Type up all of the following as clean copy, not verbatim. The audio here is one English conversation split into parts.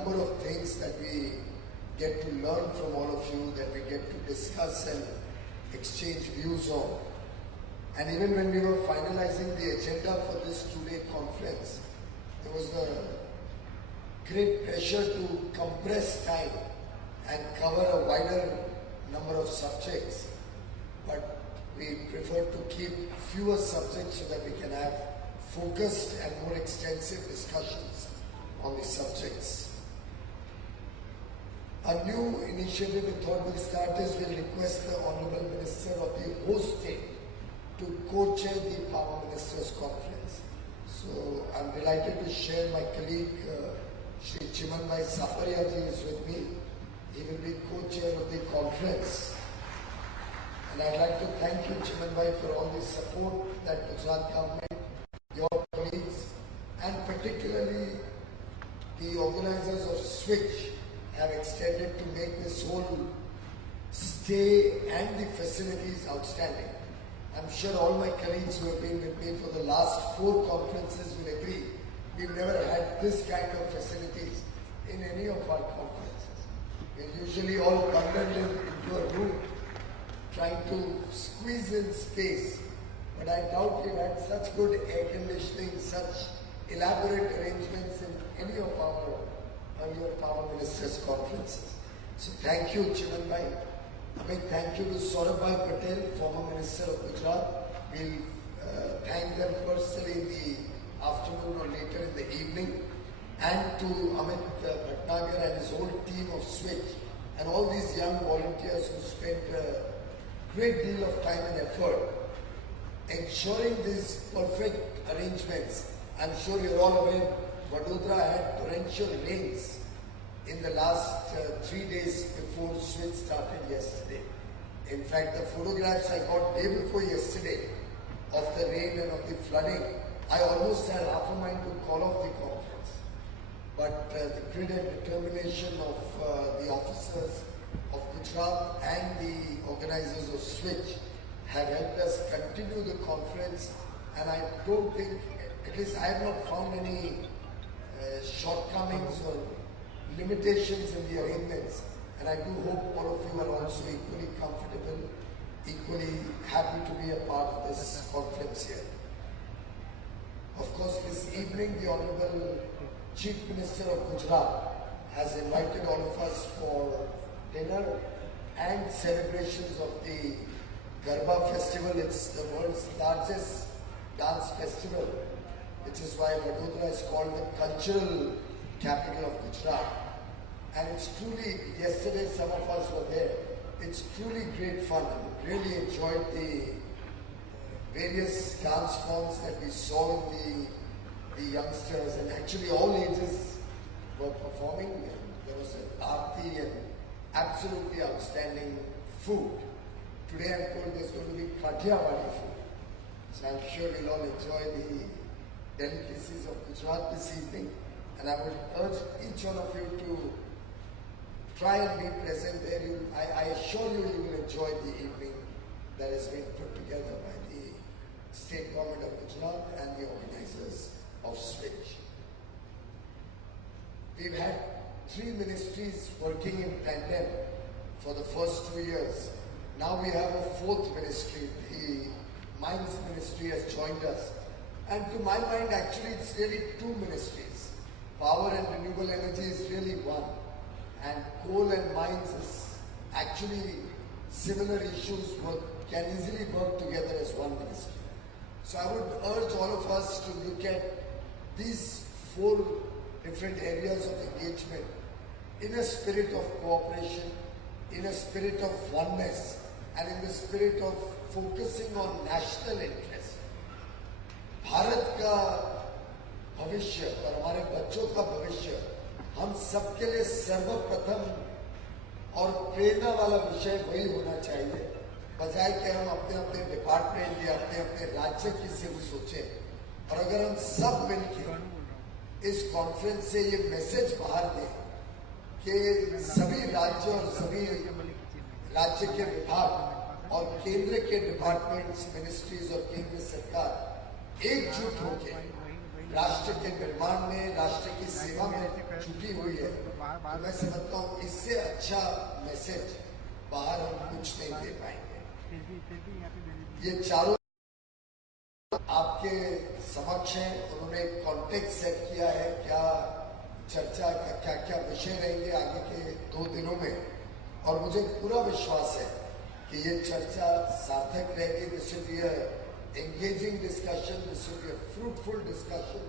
number of things that we get to learn from all of you, that we get to discuss and exchange views on. And even when we were finalizing the agenda for this two-day conference, there was a great pressure to compress time and cover a wider number of subjects. But we prefer to keep fewer subjects so that we can have focused and more extensive discussions on the subjects. A new initiative we thought we'll start is we'll request the Honorable Minister of the host state to co-chair the Power Ministers Conference. So I'm delighted to share my colleague Shri Chimanbhai Sapariyaji is with me. He will be co-chair of the conference. And I'd like to thank you, Chimanbhai, for all the support that Gujarat government, your colleagues, and particularly the organizers of Switch have extended to make this whole stay and the facilities outstanding. I'm sure all my colleagues who have been with me for the last 4 conferences will agree we've never had this kind of facilities in any of our conferences. We're usually all bundled into a room trying to squeeze in space, but I doubt we've had such good air conditioning, such elaborate arrangements in any of our earlier Power Ministers conferences. So thank you, Chimanbhai. A big thank you to Saurabhbhai Patel, former Minister of Gujarat. We'll thank them personally in the afternoon or later in the evening. And to Amit Bhatnagar and his whole team of Switch and all these young volunteers who spent a great deal of time and effort ensuring these perfect arrangements. I'm sure you're all aware, Vadodara had torrential rains in the last 3 days before Switch started yesterday. In fact, the photographs I got day before yesterday of the rain and of the flooding, I almost had half a mind to call off the conference. But the grit and determination of the officers of Gujarat and the organizers of Switch have helped us continue the conference, and I don't think, at least I have not found any shortcomings or limitations in the arrangements, and I do hope all of you are also equally comfortable, equally happy to be a part of this conference here. Of course, this evening the Honorable Chief Minister of Gujarat has invited all of us for dinner and celebrations of the Garba festival. It's the world's largest dance festival, which is why Vadodara is called the cultural capital of Gujarat. And it's truly, yesterday some of us were there, it's truly great fun. I really enjoyed the various dance forms that we saw in the youngsters, and actually all ages were performing. There was an aarti and absolutely outstanding food. Today I'm told there's going to be Kathiawadi food. So I'm sure we'll all enjoy the delicacies of Gujarat this evening, and I would urge each one of you to try and be present there. I assure you, you will enjoy the evening that has been put together by the State Government of Gujarat and the organizers of Switch. We've had 3 ministries working in tandem for the first 2 years. Now we have a 4th ministry. The Mines Ministry has joined us. And to my mind, actually, it's really 2 ministries. Power and renewable energy is really one. And coal and mines is actually similar issues can easily work together as one ministry. So I would urge all of us to look at these 4 different areas of engagement in a spirit of cooperation, in a spirit of oneness, and in the spirit of focusing on national interest. Bharat का भविष्य और हमारे बच्चों का भविष्य हम सबके लिए सर्वप्रथम और प्रेरणा वाला विषय वही होना चाहिए, बजाय कि हम अपने अपने डिपार्टमेंट या अपने अपने राज्य की सिर्फ सोचें। और अगर हम सब मिलकर इस कॉन्फ्रेंस से ये मैसेज बाहर दें कि सभी राज्य और सभी राज्य के विभाग और केंद्र के डिपार्टमेंट्स, मिनिस्ट्रीज और केंद्र सरकार एकजुट होकर राष्ट्र के निर्माण में, राष्ट्र की सेवा में छुपी हुई है, तो मैं समझता हूँ इससे अच्छा मैसेज बाहर हम कुछ नहीं दे पाएंगे। ये चारों आपके समक्ष है, उन्होंने एक कॉन्टेक्स्ट सेट किया है, क्या चर्चा का क्या क्या विषय रहेंगे आगे के 2 दिनों में, और मुझे पूरा विश्वास है कि ये चर्चा सार्थक रहेगी। This will be a engaging discussion, this will be a fruitful discussion,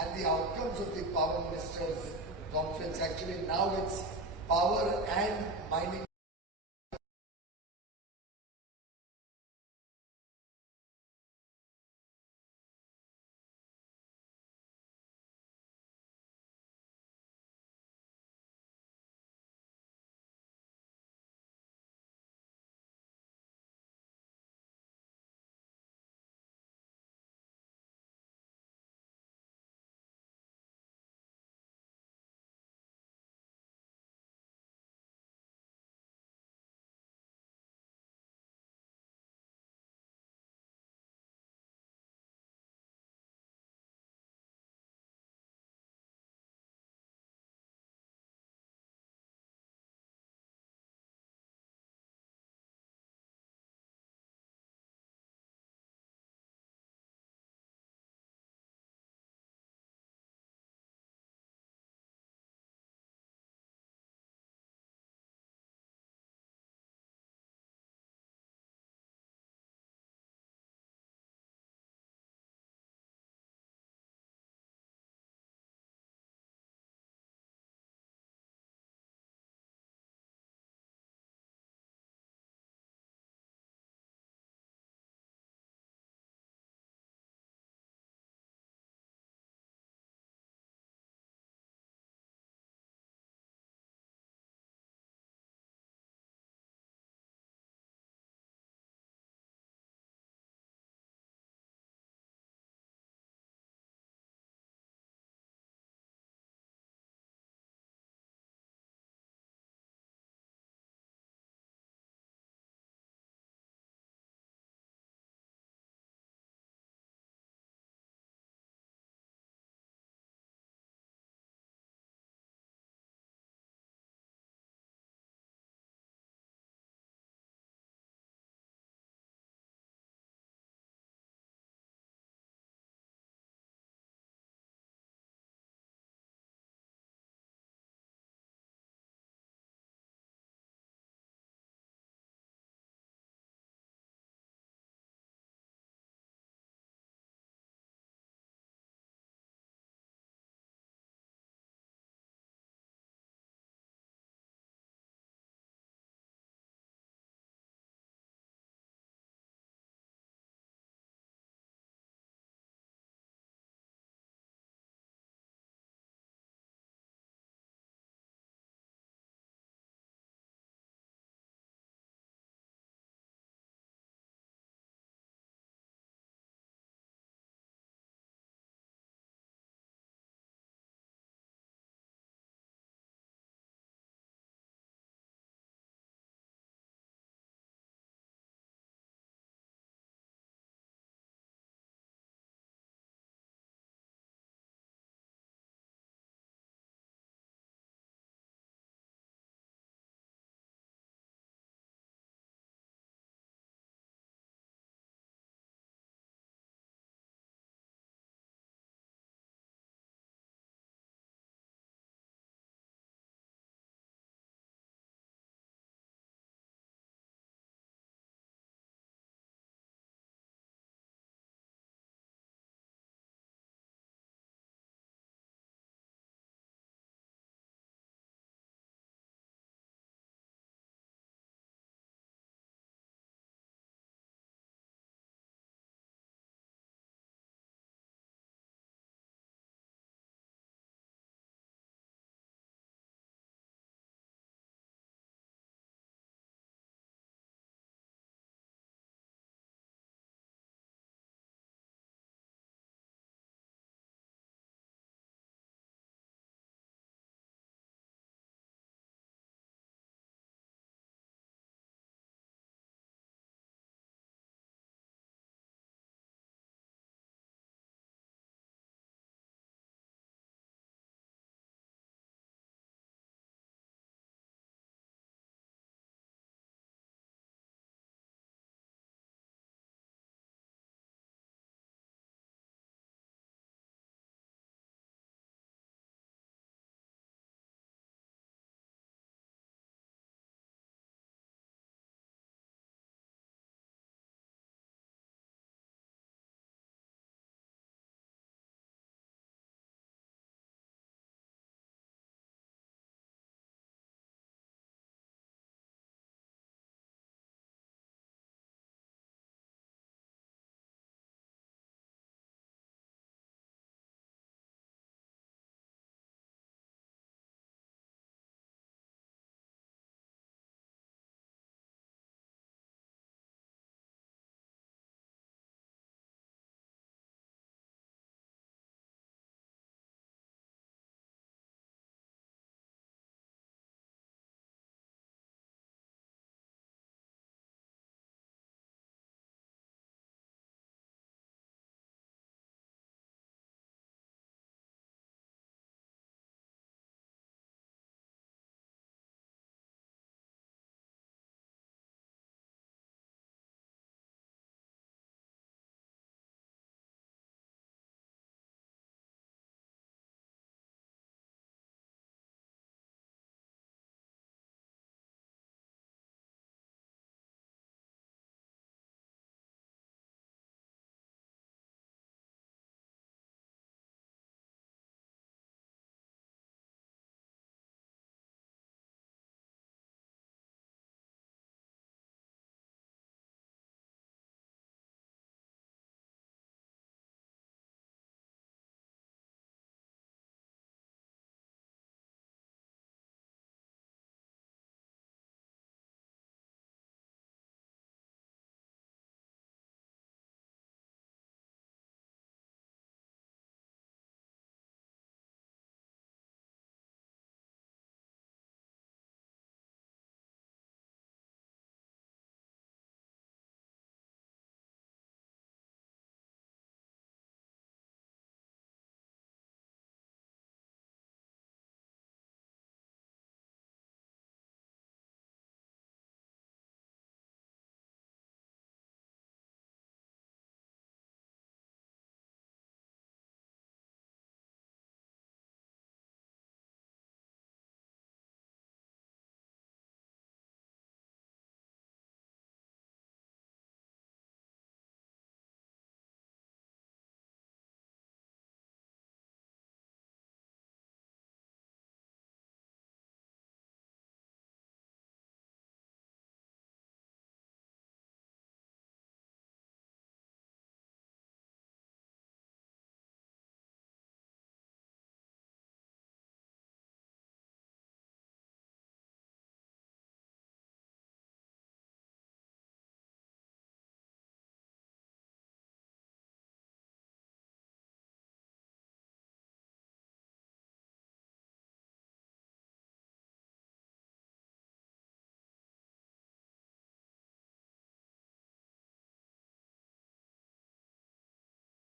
and the outcomes of the power ministers conference, actually now it's power and mining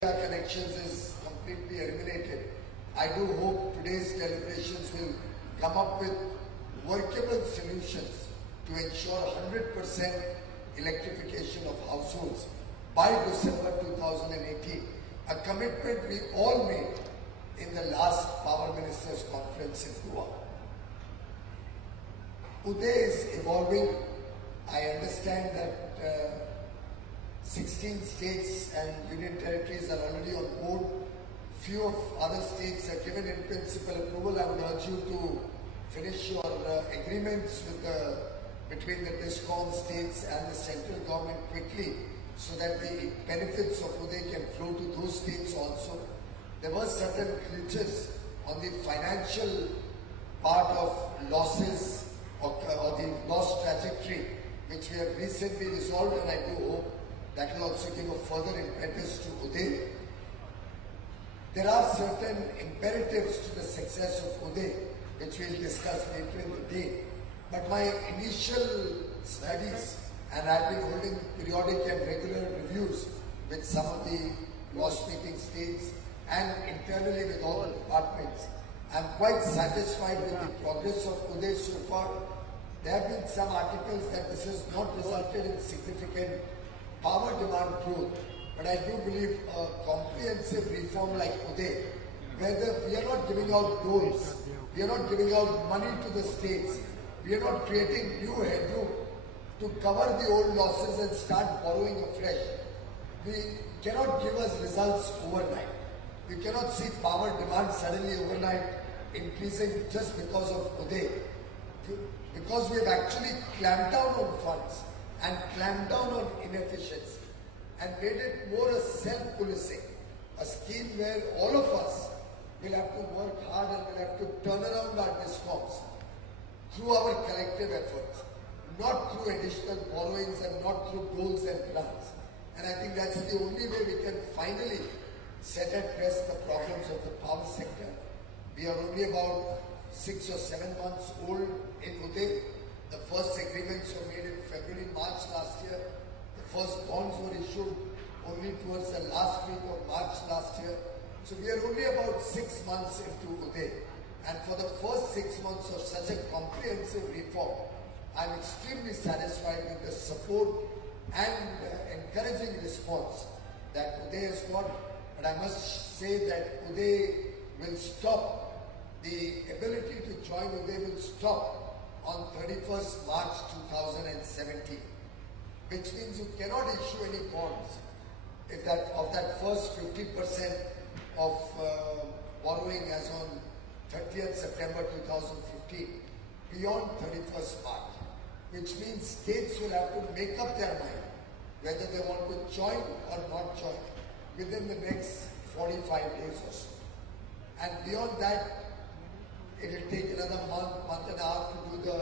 connections is completely eliminated. I do hope today's deliberations will come up with workable solutions to ensure 100% electrification of households by December 2018, a commitment we all made in the last Power Ministers Conference in Goa. UDAY is evolving. I understand that 16 states and union territories are already on board. Few of other states have given in principle approval. I would urge you to finish your agreements with between the DISCOM states and the central government quickly, so that the benefits of UDAY can flow to those states also. There were certain glitches on the financial part of losses or the loss trajectory, which we have recently resolved, and I do hope that will also give a further impetus to UDAY. There are certain imperatives to the success of UDAY, which we will discuss later in the day. But my initial studies, and I've been holding periodic and regular reviews with some of the loss-making states and internally with all the departments, I'm quite satisfied with the progress of UDAY so far. There have been some articles that this has not resulted in significant power demand growth, but I do believe a comprehensive reform like UDAY, where we are not giving out loans, we are not giving out money to the states, we are not creating new headroom to cover the old losses and start borrowing afresh. We cannot give us results overnight. We cannot see power demand suddenly overnight increasing just because of UDAY. Because we have actually clamped down on funds and clamped down on inefficiency and made it more a self-policing, a scheme where all of us will have to work hard and will have to turn around our DISCOMs through our collective efforts, not through additional borrowings and not through goals and grants. And I think that's the only way we can finally set at rest the problems of the power sector. We are only about 6 or 7 months old in UDAY. The first agreements were made in February, March last year. The first bonds were issued only towards the last week of March last year. So we are only about 6 months into UDAY. And for the first 6 months of such a comprehensive reform, I'm extremely satisfied with the support and encouraging response that UDAY has got. But I must say that UDAY will stop. The ability to join UDAY will stop on 31st March 2017, which means you cannot issue any bonds if of that first 50% of borrowing as on 30th September 2015 beyond 31st March, which means states will have to make up their mind whether they want to join or not join within the next 45 days or so. And beyond that, it will take another month and a half to do the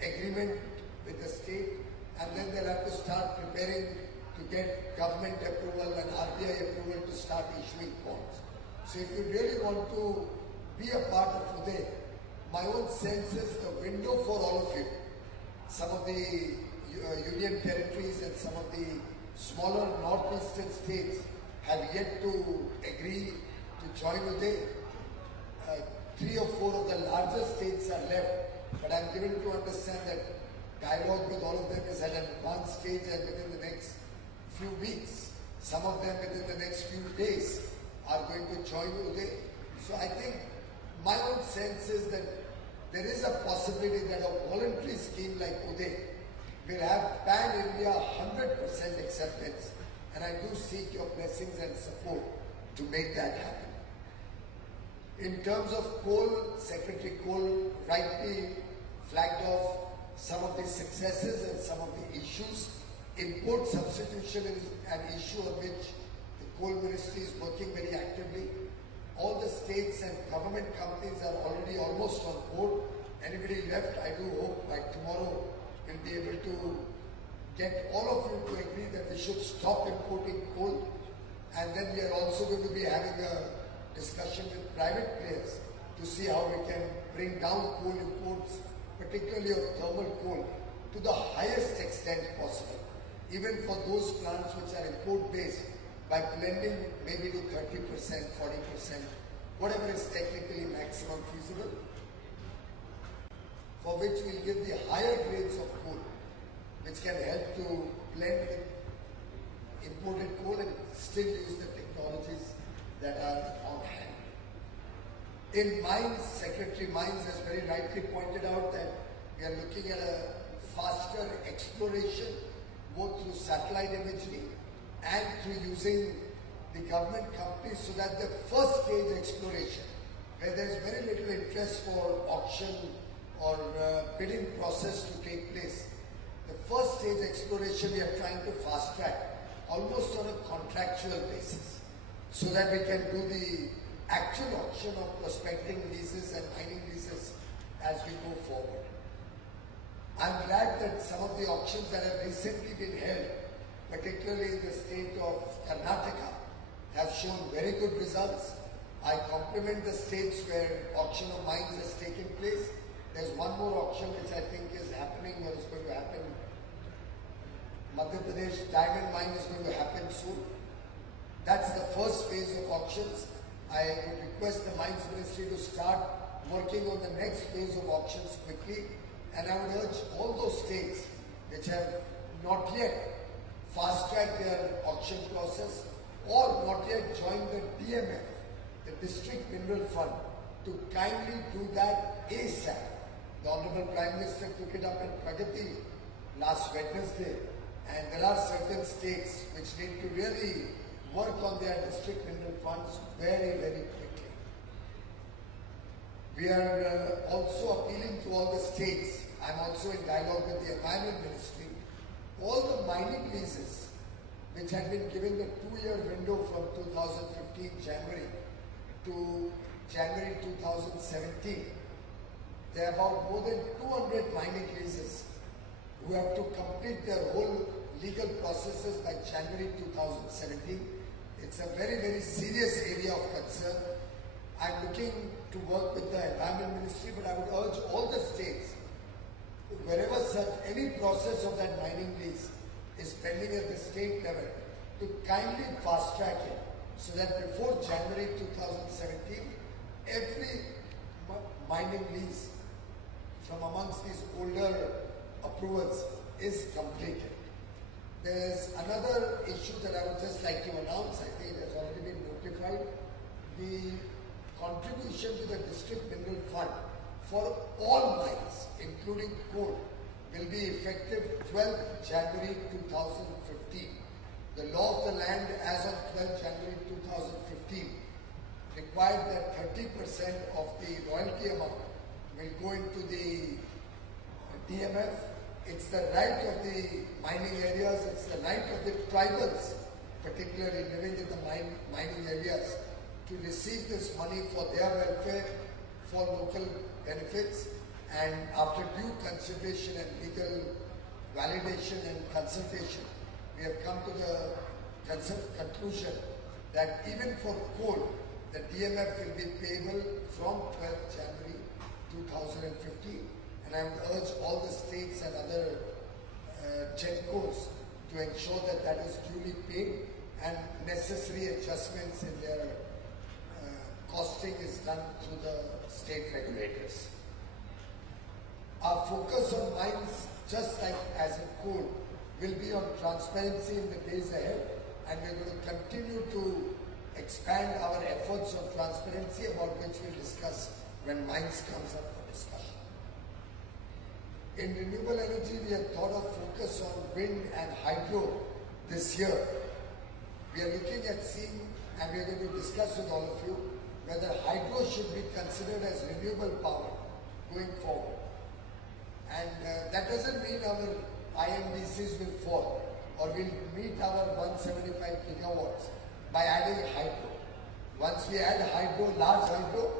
agreement with the state, and then they'll have to start preparing to get government approval and RBI approval to start issuing bonds. So if you really want to be a part of UDAY, my own sense is the window for all of you, some of the union territories and some of the smaller northeastern states have yet to agree to join UDAY. 3 or 4 of the larger states are left, but I'm given to understand that dialogue with all of them is at an advanced stage, and within the next few weeks, some of them within the next few days are going to join UDAY. So I think my own sense is that there is a possibility that a voluntary scheme like UDAY will have pan-India 100% acceptance, and I do seek your blessings and support to make that happen. In terms of coal, Secretary Coal rightly flagged off some of the successes and some of the issues. Import substitution is an issue on which the Coal Ministry is working very actively. All the states and government companies are already almost on board. Anybody left, I do hope by tomorrow we'll be able to get all of you to agree that we should stop importing coal. And then we are also going to be having a discussion with private players to see how we can bring down coal imports, particularly of thermal coal, to the highest extent possible. Even for those plants which are import-based, by blending maybe to 30%, 40%, whatever is technically maximum feasible, for which we'll give the higher grades of coal, which can help to blend with imported coal and still use the technologies that are on hand. In mines, Secretary Mines has very rightly pointed out that we are looking at a faster exploration, both through satellite imagery and through using the government companies, so that the first stage exploration, where there is very little interest for auction or bidding process to take place, the first stage exploration we are trying to fast track almost on a contractual basis, so that we can do the actual auction of prospecting leases and mining leases as we go forward. I'm glad that some of the auctions that have recently been held, particularly in the state of Karnataka, have shown very good results. I compliment the states where auction of mines has taken place. There's one more auction which I think is happening or is going to happen. Madhya Pradesh diamond mine is going to happen soon. That's the first phase of auctions. I would request the Mines Ministry to start working on the next phase of auctions quickly, and I would urge all those states which have not yet fast-tracked their auction process or not yet joined the DMF, the District Mineral Fund, to kindly do that ASAP. The Honorable Prime Minister took it up in Pragati last Wednesday, and there are certain states which need to really work on their district mineral funds very, very quickly. We are also appealing to all the states. I'm also in dialogue with the Environment Ministry. All the mining leases which had been given the 2-year window from 2015 January to January 2017, there are about more than 200 mining leases who have to complete their whole legal processes by January 2017. It's a very, very serious area of concern. I'm looking to work with the Environment Ministry, but I would urge all the states, wherever such any process of that mining lease is pending at the state level, to kindly fast track it, so that before January 2017, every mining lease from amongst these older approvals is completed. There's another issue that I would just like to announce. I think it has already been notified. The contribution to the District Mineral Fund for all mines, including coal, will be effective 12th January 2015. The law of the land as of 12th January 2015 required that 30% of the royalty amount will go into the DMF. It's the right of the mining areas, it's the right of the tribals, particularly living in the mining areas, to receive this money for their welfare, for local benefits, and after due consideration and legal validation and consultation, we have come to the conclusion that even for coal, the DMF will be payable from 12th January 2015. And I would urge all the states and other GENCOs to ensure that that is duly paid and necessary adjustments in their costing is done through the state regulators. Our focus on mines, just like as in coal, will be on transparency in the days ahead, and we're going to continue to expand our efforts on transparency, about which we'll discuss when mines comes up for discussion. In renewable energy, we have thought of focus on wind and hydro this year. We are looking at seeing, and we are going to discuss with all of you, whether hydro should be considered as renewable power going forward. And that doesn't mean our INDCs will fall or we'll meet our 175 gigawatts by adding hydro. Once we add hydro, large hydro,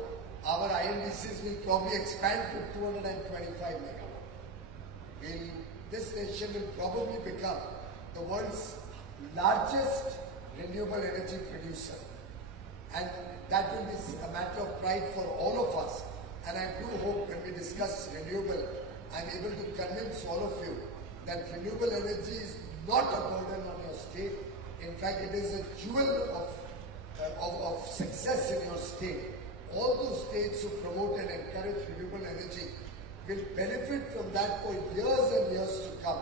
our INDCs will probably expand to 225 megawatts. This nation will probably become the world's largest renewable energy producer. And that will be a matter of pride for all of us. And I do hope when we discuss renewable, I'm able to convince all of you that renewable energy is not a burden on your state, In fact, it is a jewel of success in your state. All those states who promote and encourage renewable energy will benefit from that for years and years to come.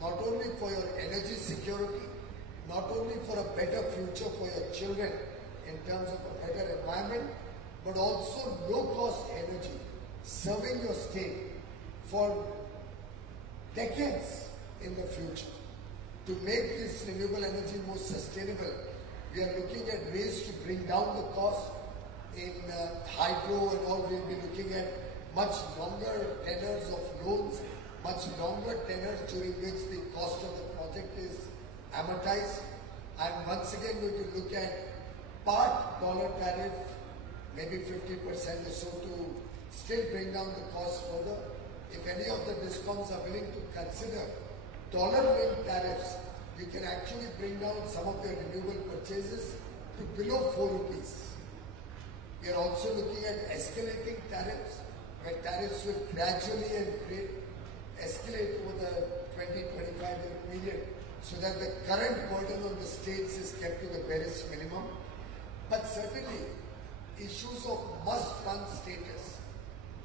Not only for your energy security, not only for a better future for your children in terms of a better environment, but also low-cost energy serving your state for decades in the future. To make this renewable energy more sustainable, we are looking at ways to bring down the cost. In hydro and all, we'll be looking at much longer tenors of loans, much longer tenors during which the cost of the project is amortized. And once again, we will look at part dollar tariff, maybe 50% or so, to still bring down the cost further. If any of the DISCOMs are willing to consider dollar-linked tariffs, you can actually bring down some of your renewable purchases to below 4 rupees. We are also looking at escalating tariffs, where tariffs will gradually escalate over the 20-25 year period, so that the current burden on the states is kept to the barest minimum. But certainly, issues of must-run status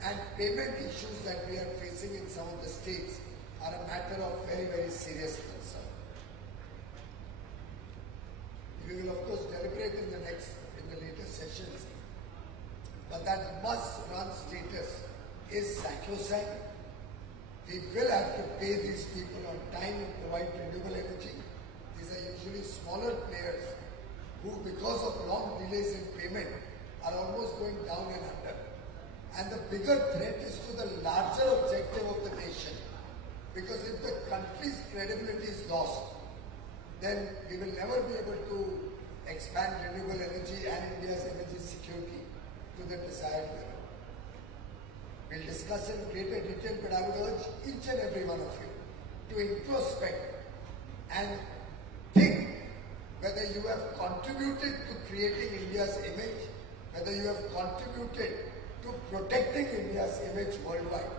and payment issues that we are facing in some of the states are a matter of very, very serious concern. We will of course deliberate in the later sessions, but that must-run status is sacrosanct. We will have to pay these people on time and provide renewable energy. These are usually smaller players who, because of long delays in payment, are almost going down and under. And the bigger threat is to the larger objective of the nation. Because if the country's credibility is lost, then we will never be able to expand renewable energy and India's energy security to the desired level. We'll discuss in greater detail, but I would urge each and every one of you to introspect and think whether you have contributed to creating India's image, whether you have contributed to protecting India's image worldwide,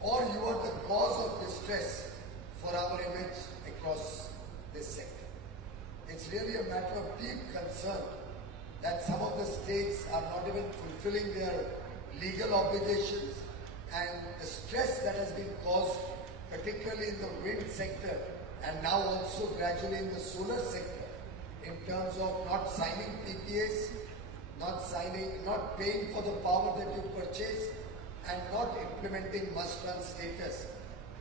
or you are the cause of distress for our image across this sector. It's really a matter of deep concern that some of the states are not even fulfilling their legal obligations, and the stress that has been caused, particularly in the wind sector and now also gradually in the solar sector, in terms of not signing PPAs, not paying for the power that you purchase, and not implementing must-run status,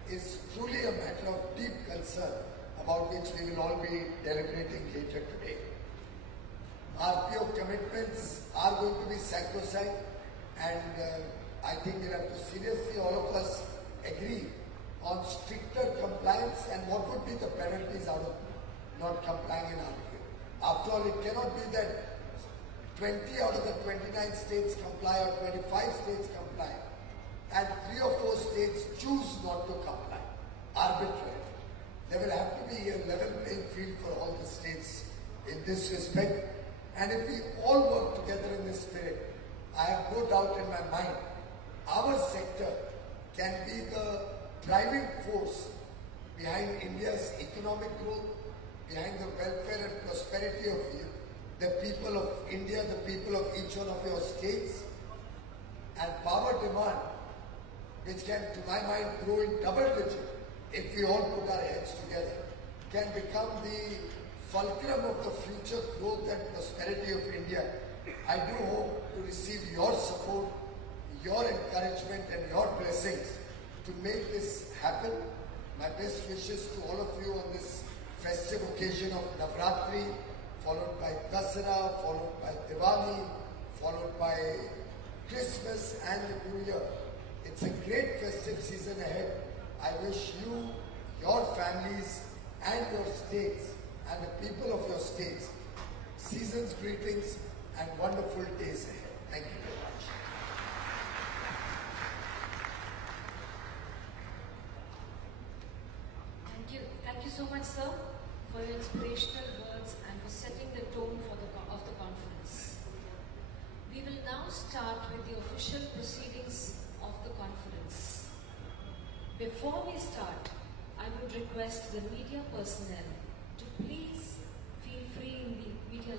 is truly a matter of deep concern about which we will all be deliberating later today. RPO commitments are going to be sacrosanct, and I think we'll have to seriously, all of us, agree on stricter compliance and what would be the penalties out of not complying in RPO. After all, it cannot be that 20 out of the 29 states comply or 25 states comply, and 3 or 4 states choose not to comply arbitrarily. There will have to be a level playing field for all the states in this respect, and if we all work together in this spirit, I have no doubt in my mind, our sector can be the driving force behind India's economic growth, behind the welfare and prosperity of the people of India, the people of each one of your states, and power demand, which can, to my mind, grow in double digit if we all put our heads together, can become the fulcrum of the future growth and prosperity of India. I do hope to receive your support, your encouragement and your blessings to make this happen. My best wishes to all of you on this festive occasion of Navratri, followed by Dasara, followed by Diwali, followed by Christmas and the New Year. It's a great festive season ahead. I wish you, your families and your states and the people of your states season's greetings and wonderful days ahead. Thank you very much. Thank you so much, sir, for your inspirational words and for setting the tone of the conference. We will now start with the official proceedings of the conference. Before we start, I would request the media personnel to please feel free in the media